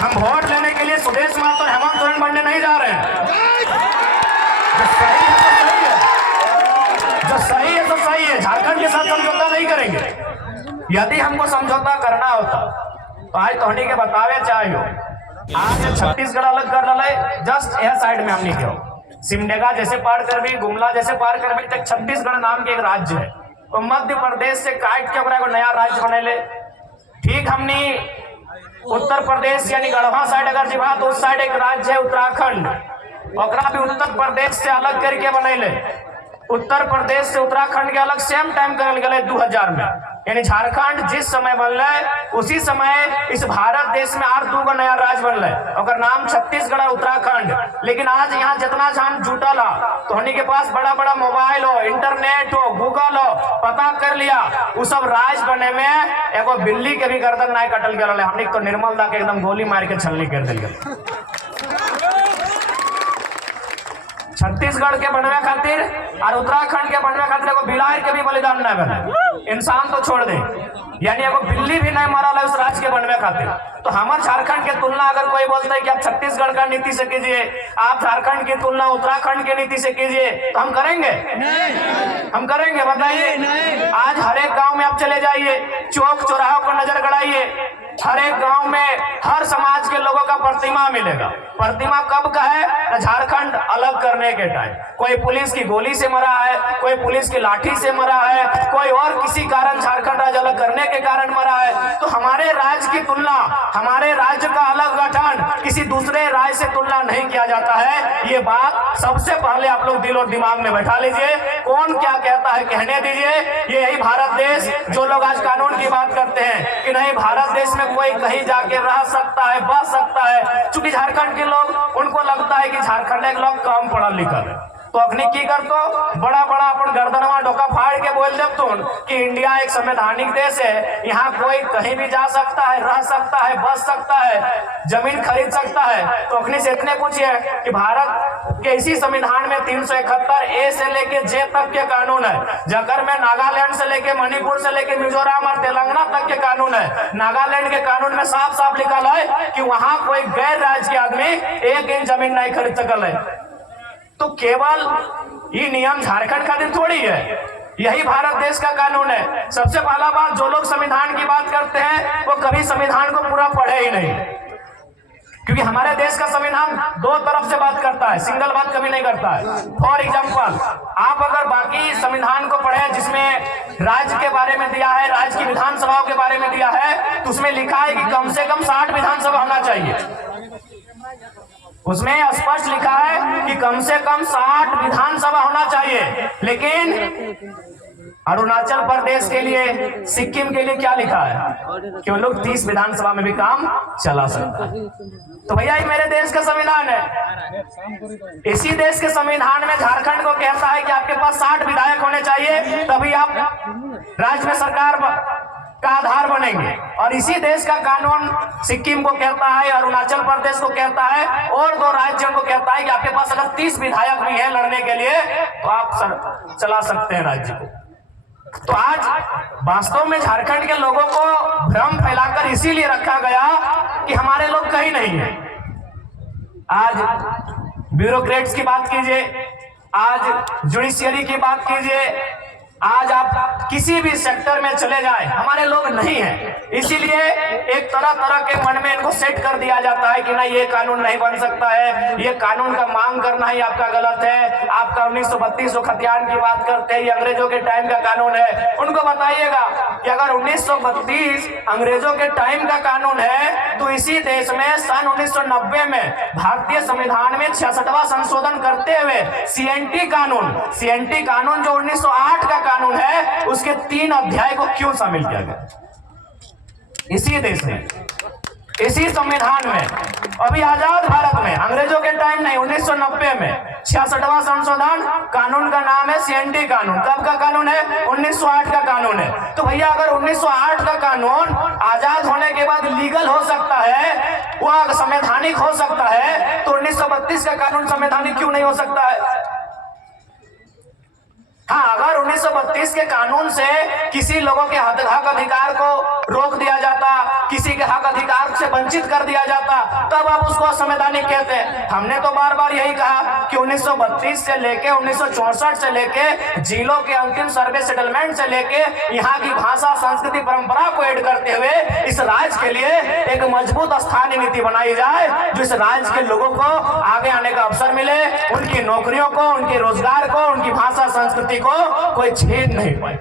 हम वोट लेने के लिए सुदेश महतो और हेमंत सोरेन बनने नहीं जा रहे हैं। जो सही है तो सही है, जो सही है तो सही है। झारखंड के साथ समझौता नहीं करेंगे। यदि हमको समझौता करना होता तो आज तोहनी के बतावे चाहिए। आज छत्तीसगढ़ अलग कर रहा है, जस्ट यह साइड में हमने क्यों सिमडेगा जैसे पार कर भी, गुमला जैसे पार कर भी, तक छत्तीसगढ़ नाम के एक राज्य है। तो मध्य प्रदेश से काट के को नया राज्य बने ले। ठीक हमने उत्तर प्रदेश यानी गढ़वा साइड अगर जीवा तो उस साइड एक राज्य है उत्तराखंड, ओकरा भी उत्तर प्रदेश से अलग करके बनैले। उत्तर प्रदेश से उत्तराखंड के अलग सेम टाइम करल गए 2000 में। यानी झारखंड जिस समय बनल उसी समय इस भारत देश में और दो नया राज्य बनल, और नाम छत्तीसगढ़ और उत्तराखंड। लेकिन आज यहाँ जितना जान जुटल तो हनी के पास बड़ा बड़ा मोबाइल हो, इंटरनेट हो, गूगल हो, पता कर लिया वो सब राज्य बने में एगो बिल्ली के भी गर्दन नहीं कटल गया। हमने तो निर्मल दा के एकदम गोली मार के छलनी कर दिल गया। छत्तीसगढ़ के बनवे खातिर और उत्तराखंड के बनवे खातिर एगो बिलार के भी बलिदान न बने। इंसान तो छोड़ दे, यानी एगो बिल्ली भी नहीं मरल है उस राज्य के बनवे खातिर। तो हमारे झारखंड की तुलना अगर कोई बोलता है कि आप छत्तीसगढ़ का नीति से कीजिए, आप झारखंड की तुलना उत्तराखंड की नीति से कीजिए, तो हम करेंगे? नहीं। हम करेंगे? बताइए। आज हर एक गांव में आप चले जाइए, चौक चौराहों पर नजर गड़ाइए, हर एक गांव में हर समाज के लोगों का प्रतिमा मिलेगा। प्रतिमा कब का है? झारखंड अलग करने के टाइम। कोई पुलिस की गोली से मरा है, कोई पुलिस की लाठी से मरा है, कोई और किसी कारण झारखंड राज्य अलग करने के कारण मरा है। तो हमारे राज्य की तुलना, हमारे राज्य का अलग गठन किसी दूसरे राज्य से तुलना नहीं किया जाता है। ये बात सबसे पहले आप लोग दिल और दिमाग में बैठा लीजिए। कौन क्या कहता है कहने दीजिए। ये यही भारत देश, जो लोग आज कानून की बात करते हैं कि नहीं भारत देश में कोई कहीं जाके रह सकता है, बच सकता है, चूंकि झारखंड के लोग उनको लगता है कि झारखंड के लोग कम पढ़ल लिखल है, तो अखनी की कर तो बड़ा बड़ा अपन गर्दनवा डोका फाड़ के बोल देव तो कि इंडिया एक संवैधानिक देश है, यहाँ कोई कहीं भी जा सकता है, रह सकता है, बच सकता है, जमीन खरीद सकता है। तो अखनी से इतने पूछिए कि भारत के इसी संविधान में 371 ए से लेके जे तक के कानून है, जकर में नागालैंड से लेके मणिपुर से लेके मिजोरम और तेलंगाना तक के कानून है। नागालैंड के कानून में साफ साफ लिखा है कि वहां कोई गैर राज्य के आदमी 1 इंच जमीन नहीं खरीद सकल है। तो केवल ये नियम झारखंड खातिर थोड़ी है, यही भारत देश का कानून है। सबसे पहला बात, जो लोग संविधान की बात करते हैं वो कभी संविधान को पूरा पढ़े ही नहीं, क्योंकि हमारे देश का संविधान दो तरफ से बात करता है, सिंगल बात कभी नहीं करता है। फॉर एग्जाम्पल, आप अगर बाकी संविधान को पढ़े जिसमें राज्य के बारे में दिया है, राज्य की विधानसभाओं के बारे में दिया है, तो उसमें लिखा है कि कम से कम 60 विधानसभा होना चाहिए। उसमें स्पष्ट लिखा है कि कम से कम 60 विधानसभा होना चाहिए। लेकिन अरुणाचल प्रदेश के लिए, सिक्किम के लिए क्या लिखा है कि वो लोग 30 विधानसभा में भी काम चला सकता है। तो भैया ये मेरे देश का संविधान है। इसी देश के संविधान में झारखंड को कहता है कि आपके पास 60 विधायक होने चाहिए, तभी आप राज्य में सरकार का आधार बनेंगे। और इसी देश का कानून सिक्किम को कहता है, अरुणाचल प्रदेश को कहता है, और 2 राज्यों को कहता है कि आपके पास अगर 30 विधायक भी हैं लड़ने के लिए तो आप चला सकते हैं राज्य को। तो आज वास्तव में झारखंड के लोगों को भ्रम फैलाकर इसीलिए रखा गया कि हमारे लोग कहीं नहीं है। आज ब्यूरोक्रेट्स की बात कीजिए, आज जुडिशियरी की बात कीजिए, आज आप किसी भी सेक्टर में चले जाए हमारे लोग नहीं है। इसीलिए एक तरह तरह के मन में इनको सेट कर दिया जाता है कि नहीं ये कानून नहीं बन सकता है, ये कानून का मांग करना ही आपका गलत है। आपका 1932 खतियान की बात करते हैं, ये अंग्रेजों के टाइम का कानून है। उनको बताइएगा कि अगर 1932 अंग्रेजों के टाइम का कानून है तो इसी देश में सन 1990 में भारतीय संविधान में 66वां संशोधन करते हुए सीएनटी कानून जो 1908 का कानून है, उसके 3 अध्याय को क्यों शामिल किया गया? इसी देश में, इसी संविधान में, अभी आजाद भारत में, अंग्रेजों के टाइम नहीं, 1990 में 66वां संशोधन, कानून का नाम है सीएनटी कानून। कब का कानून है? 1908 का कानून है। तो भैया अगर 1908 का कानून आजाद होने के बाद लीगल हो सकता है, वह संवैधानिक हो सकता है, तो 1932 का कानून संवैधानिक क्यों नहीं हो सकता है? हाँ, अगर 1932 के कानून से किसी लोगों के हक अधिकार को रोक दिया जाता, किसी के हक अधिकार से वंचित कर दिया जाता, तब आप उसको असंवैधानिक कहते हैं। हमने तो बार बार यही कहा कि 1932 से लेके 1964 से लेके जिलों के अंतिम सर्वे सेटलमेंट से लेके यहाँ की भाषा, संस्कृति, परंपरा को ऐड करते हुए इस राज्य के लिए एक मजबूत स्थानीय नीति बनाई जाए, जो इस राज्य के लोगों को आगे आने का अवसर मिले, उनकी नौकरियों को, उनके रोजगार को, उनकी भाषा, संस्कृति को कोई छीन नहीं पाए।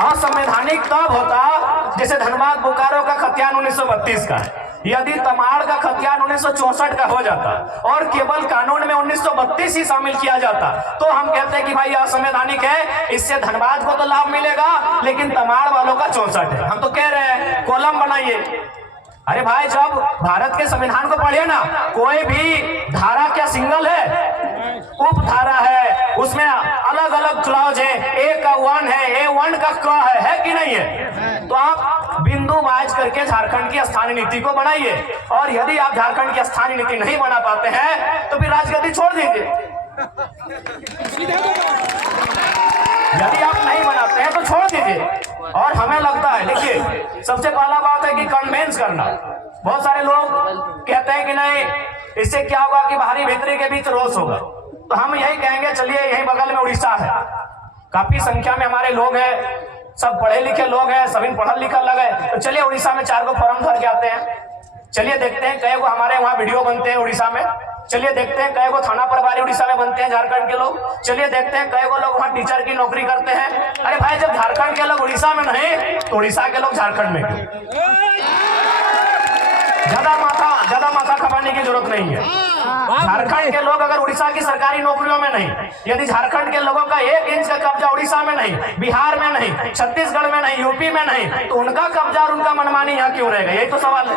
असंवैधानिक तब होता जैसे धनबाद बोकारो का खतियान 1932 का है। यदि तमाड़ का खतियान 1964 का हो जाता और केवल कानून में 1932 ही शामिल किया जाता, तो हम कहते हैं कि भाई असंवैधानिक है, इससे धनबाद को तो लाभ मिलेगा लेकिन तमाड़ वालों का 64 है। हम तो कह रहे हैं कॉलम बनाइए। अरे भाई, जब भारत के संविधान को पढ़िए ना, कोई भी धारा क्या सिंगल है, उप धारा है, उसमें अलग अलग क्लॉज है, ए का 1 है, A1 का क है कि नहीं है? तो आप बिंदु बाज करके झारखंड की स्थानीय नीति को बनाइए, और यदि आप झारखंड की स्थानीय नीति नहीं बना पाते हैं तो फिर राजगद्दी छोड़ दीजिए। यदि आप नहीं बनाते हैं तो छोड़ दीजिए। और हमें लगता है, देखिए, सबसे पहला बात है कि कन्वेंस करना। बहुत सारे लोग कहते हैं कि नहीं, इससे क्या होगा कि बाहरी भीतरी के बीच रोष होगा। तो हम यही कहेंगे, चलिए, यही बगल में उड़ीसा है, काफी संख्या में हमारे लोग हैं, सब पढ़े लिखे लोग हैं, सभी पढ़ल लिखल लगे, तो चलिए उड़ीसा में 4 फॉर्म भर के आते हैं। चलिए देखते हैं कई को हमारे वहाँ वीडियो बनते हैं उड़ीसा में। चलिए देखते हैं कई को थाना प्रभारी उड़ीसा में बनते हैं झारखंड के लोग। चलिए देखते हैं कई को लोग वहाँ टीचर की नौकरी करते हैं। अरे भाई, जब झारखंड के लोग उड़ीसा में नहीं तो उड़ीसा के लोग झारखंड में क्यों? ज्यादा माथा खपाने की जरूरत नहीं है। झारखंड के लोग अगर उड़ीसा की सरकारी नौकरियों में नहीं, यदि झारखंड के लोगों का 1 इंच का कब्जा उड़ीसा में नहीं, बिहार में नहीं, छत्तीसगढ़ में नहीं, यूपी में नहीं, तो उनका कब्जा और उनका मनमानी यहाँ क्यों रहेगा? यही तो सवाल है।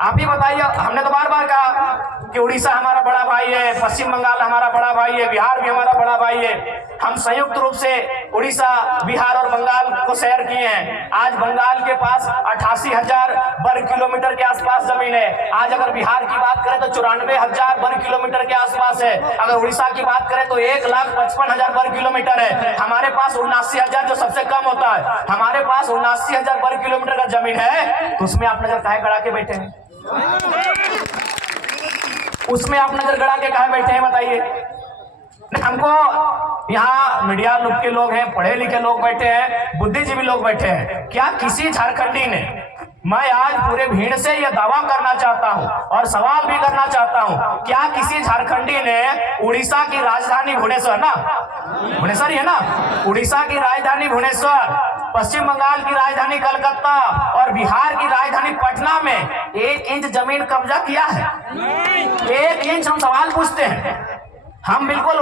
आप ही बताइए, हमने तो बार बार कहा कि उड़ीसा हमारा बड़ा भाई है, पश्चिम बंगाल हमारा बड़ा भाई है, बिहार भी हमारा बड़ा भाई है। हम संयुक्त रूप से उड़ीसा, बिहार और बंगाल को शेयर किए हैं। आज बंगाल के पास 88,000 वर्ग किलोमीटर के आसपास जमीन है। आज अगर बिहार की बात करें तो 94,000 वर्ग किलोमीटर के आसपास है। अगर उड़ीसा की बात करें तो 1,55,000 वर्ग किलोमीटर है। हमारे पास 79,000 जो सबसे कम होता है, हमारे पास 79,000 वर्ग किलोमीटर का जमीन है। तो उसमें आप नजर काहे गड़ा के बैठे हैं? उसमें आप नजर गड़ा के काहे बैठे हैं बताइए? हमको यहाँ मीडिया लोग के लोग हैं, पढ़े लिखे लोग बैठे हैं, बुद्धिजीवी लोग बैठे हैं। क्या किसी झारखंडी ने, मैं आज पूरे भीड़ से यह दावा करना चाहता हूं और सवाल भी करना चाहता हूं, क्या किसी झारखंडी ने उड़ीसा की राजधानी भुवनेश्वर, ना भुवनेश्वर ही है ना, उड़ीसा की राजधानी भुवनेश्वर, पश्चिम बंगाल की राजधानी कलकत्ता और बिहार की राजधानी पटना में 1 इंच जमीन कब्जा किया है? 1 इंच। हम सवाल पूछते हैं, हम बिल्कुल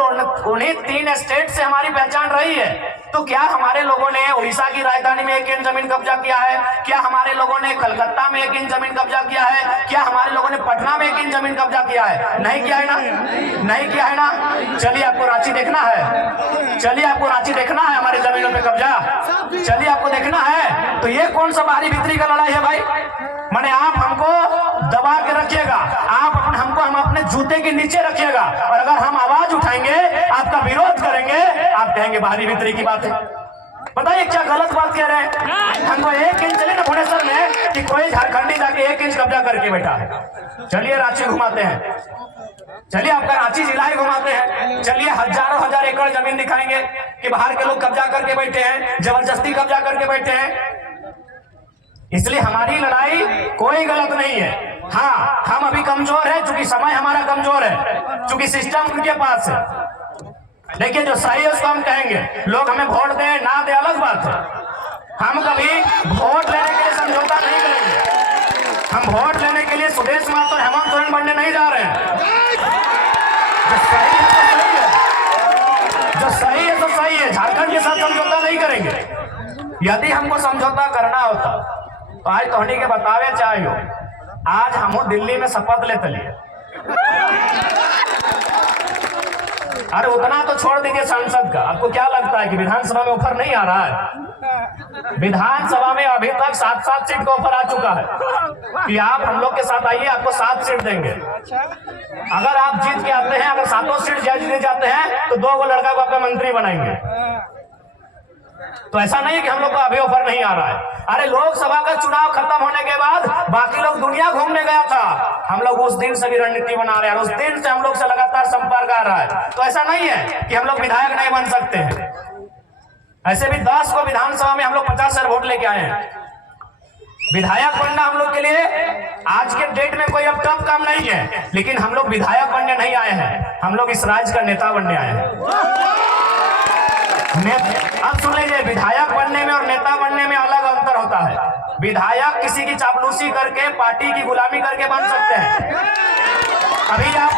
उन्हीं 3 स्टेट से हमारी पहचान रही है, तो क्या हमारे लोगों ने उड़ीसा की राजधानी में 1 इंच जमीन कब्जा किया है? क्या हमारे लोगों ने कलकत्ता में 1 इंच जमीन कब्जा किया है? क्या हमारे लोगों ने पटना में 1 इंच जमीन कब्जा किया है? नहीं किया है ना? नहीं किया है ना? चलिए आपको रांची देखना है, चलिए आपको रांची देखना है हमारे जमीनों पे कब्जा, चलिए आपको देखना है। तो ये कौन सा बाहरी भीतरी का लड़ाई है भाई? माने आप हमको दबा के रखिएगा, हमको हम अपने जूते के नीचे रखिएगा, और अगर हम आवाज उठाएंगे, आपका विरोध करेंगे, आप कहेंगे बाहरी भीतरी की बात है। बताइए क्या गलत बात कह रहे हैं? हमको 1 इंच चले ना भुवनेश्वर में कि कोई झारखंडी जाके 1 इंच कब्जा करके बैठा है। चलिए रांची घुमाते हैं, चलिए आपका रांची जिला ही घुमाते हैं, चलिए हजारों हजार एकड़ जमीन दिखाएंगे कि बाहर के लोग कब्जा करके बैठे हैं, जबरदस्ती कब्जा करके बैठे हैं। इसलिए हमारी लड़ाई कोई गलत नहीं है। हाँ, हम अभी कमजोर है, चूंकि समय हमारा कमजोर है, चूंकि सिस्टम उनके पास है। देखिए जो सही है उसको हम कहेंगे, लोग हमें वोट दें ना दे अलग बात है। हम कभी वोट लेने के लिए समझौता नहीं करेंगे। हम वोट लेने के लिए सुदेश महतो और हेमंत सोरेन बनने नहीं जा रहे हैं। जो सही है तो सही है, जो सही है तो सही है। झारखंड के साथ समझौता नहीं करेंगे। यदि हमको समझौता करना होता तो आज तोहनी के बतावे चाहिए, आज हम दिल्ली में शपथ लेते लिए। अरे उतना तो छोड़ दीजिए सांसद का, आपको क्या लगता है कि विधानसभा में ऑफर नहीं आ रहा है? विधानसभा में अभी तक 7-7 सीट का ऑफर आ चुका है कि आप हम लोग के साथ आइए, आपको 7 सीट देंगे। अगर आप जीत के आते हैं, अगर 7 सीट जीत जाते हैं तो 2 लड़का को आपका मंत्री बनाएंगे। तो ऐसा नहीं कि हम लोग को अभी ऑफर नहीं आ रहा है। अरे लोकसभा का चुनाव खत्म होने के बाद बाकी लोग दुनिया घूमने गया था, हम लोग उस दिन से भी रणनीति बना रहे हैं, उस दिन से हम लोग से लगातार संपर्क आ रहा है। तो ऐसा नहीं है कि हम लोग विधायक नहीं बन सकते हैं। ऐसे भी 10 को विधानसभा में हम लोग 50,000 वोट लेके आए हैं। विधायक बनना हम लोग के लिए आज के डेट में कोई अब टफ काम नहीं है, लेकिन हम लोग विधायक बनने नहीं आए हैं, हम लोग इस राज्य का नेता बनने आए हैं। अब सुन लीजिए, विधायक बनने में और नेता बनने में अलग अंतर होता है। विधायक किसी की चापलूसी करके, पार्टी की गुलामी करके बन सकते हैं। अभी आप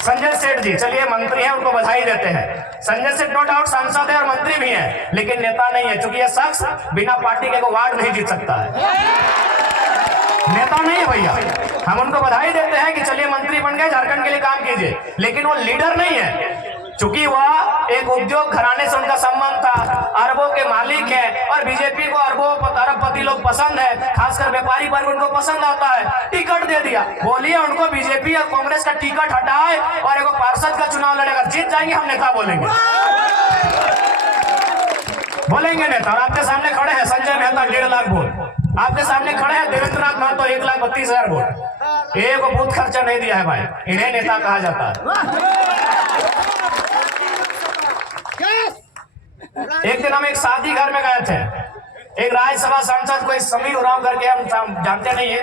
संजय सेठ जी, चलिए मंत्री हैं, उनको बधाई देते हैं। संजय सेठ नो डाउट सांसद है और मंत्री भी है, लेकिन नेता नहीं है, क्योंकि यह शख्स बिना पार्टी के वार्ड नहीं जीत सकता है। नेता नहीं है भैया। हम उनको बधाई देते हैं कि चलिए मंत्री बन गए, झारखंड के लिए काम कीजिए, लेकिन वो लीडर नहीं है। चूंकि वह एक उद्योग घराने से उनका संबंध था, अरबों के मालिक हैं और बीजेपी को अरबपति लोग पसंद है, खासकर व्यापारी वर्ग उनको पसंद आता है। टिकट दे दिया, बोलिए उनको बीजेपी और कांग्रेस का टिकट हटाए और एक पार्षद का चुनाव लड़ेगा, जीत जाएंगे, हम नेता बोलेंगे। बोलेंगे नेता। और आपके सामने खड़े हैं संजय मेहता 1.5 लाख वोट, आपके सामने खड़े हैं देवेंद्रनाथ महतो 1,32,000 वोट। एक बूथ खर्चा नहीं दिया है भाई, इन्हें नेता कहा जाता है। एक दिन हम एक शादी घर में गए थे, एक राज्यसभा सांसद कोई समीर उरांव करके, हम जानते नहीं है,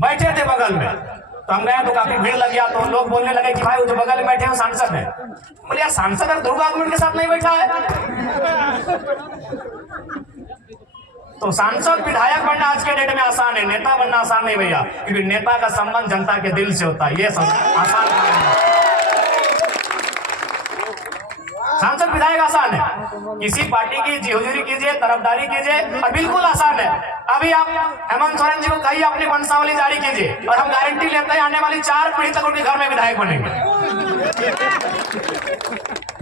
बैठे थे बगल में। तो हम गए तो काफी भीड़ लग गया, तो लोग बोलने लगे कि भाई वो जो बगल में बैठे हैं सांसद है। बोले यार सांसद और दुर्गा आगमन के साथ नहीं बैठा है। तो सांसद विधायक बनना आज के डेट में आसान है, नेता बनना आसान नहीं भैया, क्योंकि नेता का संबंध जनता के दिल से होता है, ये आसान है। सांसद विधायक आसान है, किसी पार्टी की जिहुजूरी कीजिए, तरफदारी कीजिए और बिल्कुल आसान है। अभी आप हेमंत सोरेन जी को कहिए अपनी वंशावली जारी कीजिए और हम गारंटी लेते हैं आने वाली 4 पीढ़ी तक उनके घर में विधायक बनेंगे।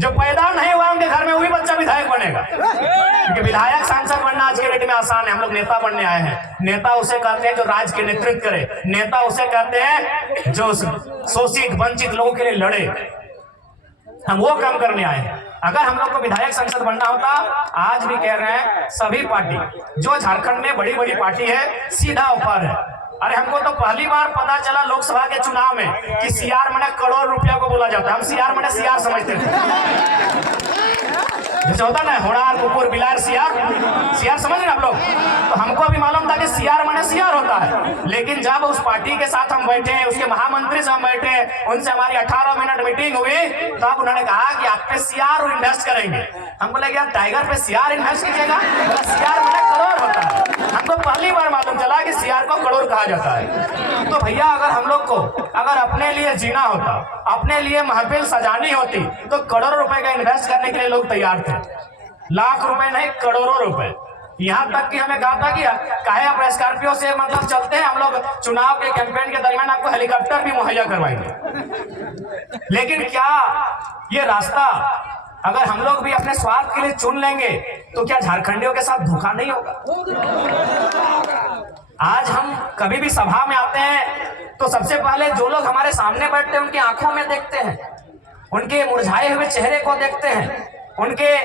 जो पैदा नहीं हुआ उनके घर में वही बच्चा विधायक बनेगा, क्योंकि विधायक सांसद बनना आज के डेट में आसान है। हम लोग नेता बनने आए हैं। नेता उसे कहते हैं जो राज्य के नेतृत्व करे, नेता उसे कहते हैं जो शोषित वंचित लोगों के लिए लड़े। हम वो काम करने आए हैं। अगर हम लोग को विधायक संसद बनना होता, आज भी कह रहे हैं सभी पार्टी जो झारखंड में बड़ी बड़ी पार्टी है, सीधा ऑफर है। अरे हमको तो पहली बार पता चला लोकसभा के चुनाव में कि सीआर मने करोड़ रुपया को बोला जाता है। हम सीआर मने सीआर समझते थे, जैसे होता ना होड़ार कुकुर बिलार सीआर समझ रहे आप लोग। तो हमको अभी मालूम था कि सीआर मने सीआर होता है, लेकिन जब उस पार्टी के साथ हम बैठे, उसके महामंत्री से हम बैठे, उनसे हमारी 18 मिनट मीटिंग हुई, तब तो उन्होंने कहा कि आप पे सीआर इन्वेस्ट करेंगे। हम बोले यार टाइगर पे सीआर इन्वेस्ट कीजिएगा, सीआर मने करोड़ होता है। हमको पहली बार मालूम चला कि सीआर को करोड़ कहा जाता है। तो भैया अगर हम लोग को अपने लिए जीना होता, अपने लिए महफिल सजानी होती, तो करोड़ों रुपए का इन्वेस्ट करने के लिए लोग तैयार थे। लाख रुपए नहीं, करोड़ों रुपए। यहाँ तक कि हमें कहा था कि काहे आप स्कॉर्पियो से मतलब चलते हैं, हम लोग चुनाव के कैंपेन के दरमियान आपको हेलीकॉप्टर भी मुहैया करवाएंगे। लेकिन क्या ये रास्ता अगर हम लोग भी अपने स्वार्थ के लिए चुन लेंगे तो क्या झारखंडियों के साथ धोखा नहीं होगा? आज हम कभी भी सभा में आते हैं तो सबसे पहले जो लोग हमारे सामने बैठते हैं उनकी आंखों में देखते हैं, उनके मुरझाए हुए चेहरे को देखते हैं, उनके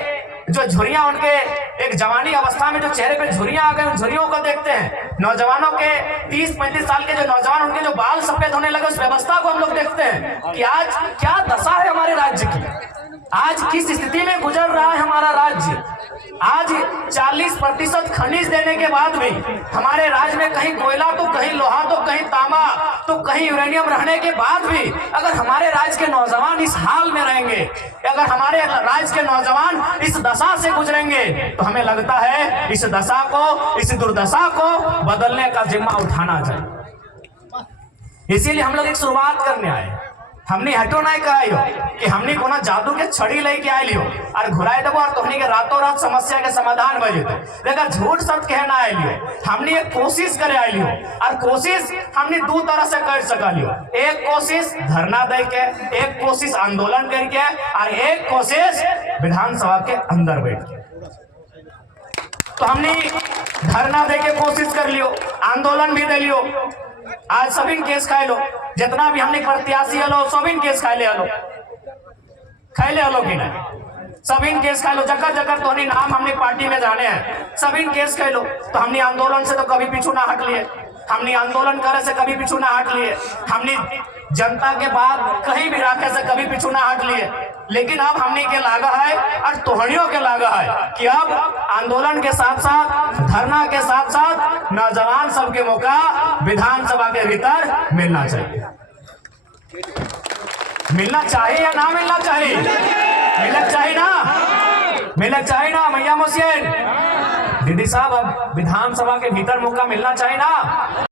जो झुर्रियां, उनके एक जवानी अवस्था में जो चेहरे पे झुर्रियां आ गए, उन झुर्रियों को देखते हैं। नौजवानों के 30-35 साल के जो नौजवान, उनके जो बाल सफेद होने लगे, उस व्यवस्था को हम लोग देखते हैं कि आज क्या दशा है हमारे राज्य की, आज किस स्थिति में गुजर रहा है हमारा राज्य। आज 40% खनिज देने के बाद भी हमारे राज्य में कहीं कोयला तो कहीं लोहा तो कहीं तांबा तो कहीं यूरेनियम रहने के बाद भी अगर हमारे राज्य के नौजवान इस हाल में रहेंगे, अगर हमारे राज्य के नौजवान इस दशा से गुजरेंगे, तो हमें लगता है इस दशा को, इस दुर्दशा को बदलने का जिम्मा उठाना चाहिए। इसीलिए हम लोग एक शुरुआत करने आए। हमने हटो नहीं कहा कि हमने कोनो जादू के छड़ी लेके आए लियो और घुराए देबो और तोहनी के रातों रात समस्या के समाधान हो जेतो। लेकिन झूठ सच कहना आए लियो, हमने एक कोशिश करे आए लियो और कोशिश हमने 2 तरह से कर सका लियो। एक कोशिश धरना दे के, एक कोशिश आंदोलन करके और एक कोशिश विधानसभा के अंदर बैठ के। तो हमने धरना दे के कोशिश कर लियो, आंदोलन भी दे लियो। आज सभी केस खाए लो, जितना भी हमने प्रत्याशी हलो सभी केस खाए ले हलो कि नहीं, सभी केस खाए लो। जगह जगह तो नाम हमने पार्टी में जाने हैं, सभी केस खाए लो। तो हमने आंदोलन से तो कभी पीछू ना हट लिए, हमने आंदोलन करे से कभी पीछू ना हट लिए, हमने जनता के बाद कहीं भी राखे से कभी पीछू ना हट लिए। लेकिन अब हमने के लागा है और तोहनियों के लागा है कि अब आंदोलन के साथ साथ, धरना के साथ साथ नौजवान सबके मौका विधानसभा के भीतर मिलना चाहिए। मिलना चाहिए या ना मिलना चाहिए? मिलना चाहिए ना, मिलना चाहिए ना मैया मोहसिन दीदी साहब, अब विधानसभा के भीतर मौका मिलना चाहिए ना।